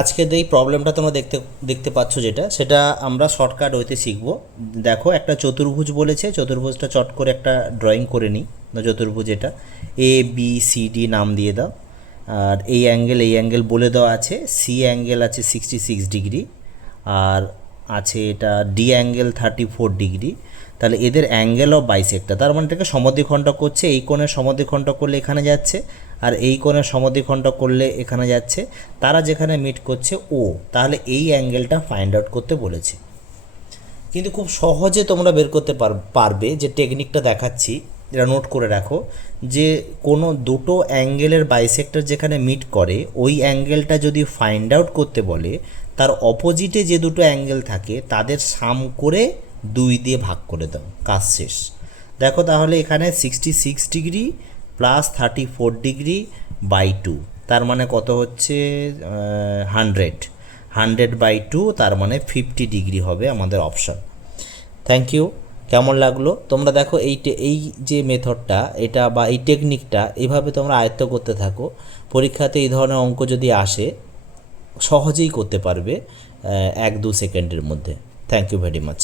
আজকে এই প্রবলেমটা তোমরা দেখতে পাচ্ছ, সেটা আমরা শর্টকাট ওয়েতে শিখব। দেখো, একটা চতুর্ভুজ বলেছে, চতুর্ভুজটা চট করে একটা ড্রয়িং করে নিই। চতুর্ভুজ এটা এ বি সি ডি নাম দিয়ে দাও। আর এই অ্যাঙ্গেল বলে দেওয়া আছে, সি অ্যাঙ্গেল আছে 66 ডিগ্রি, আর আছে এটা ডি অ্যাঙ্গেল 34 ডিগ্রি। তাহলে এদের অ্যাঙ্গেল অফ বাইসেক্টর, তার মানে এটাকে সমদ্বিখণ্ডক করছে। এই কোণের সমদ্বিখণ্ডক করলে এখানে যাচ্ছে, আর এই কোণের সমদ্বিখণ্ডক করলে এখানে যাচ্ছে। তারা যেখানে মিট করছে ও, তাহলে এই অ্যাঙ্গেলটা ফাইন্ড আউট করতে বলেছে। কিন্তু খুব সহজে তোমরা বের করতে পারবে, যে টেকনিকটা দেখাচ্ছি এটা নোট করে রাখো। যে কোনো দুটো অ্যাঙ্গেলের বাইসেক্টর যেখানে মিট করে, ওই অ্যাঙ্গেলটা যদি ফাইন্ড আউট করতে বলে, তার অপোজিটে যে দুটো অ্যাঙ্গেল থাকে তাদের সাম করে 2 দিয়ে ভাগ করে দাও, কাজ শেষ। দেখো তাহলে এখানে 66 ডিগ্রি প্লাস 34 ডিগ্রি বাই 2, তার মানে কত হচ্ছে 100/2, তার মানে 50 ডিগ্রি হবে আমাদের অপশান। Thank you. কেমন লাগলো তোমরা দেখো, এই যে মেথডটা এটা বা এই টেকনিকটা এইভাবে তোমরা আয়ত্ত করতে থাকো। পরীক্ষাতে এই ধরনের অঙ্ক যদি আসে, সহজেই করতে পারবে 1-2 সেকেন্ডের মধ্যে। Thank you very much.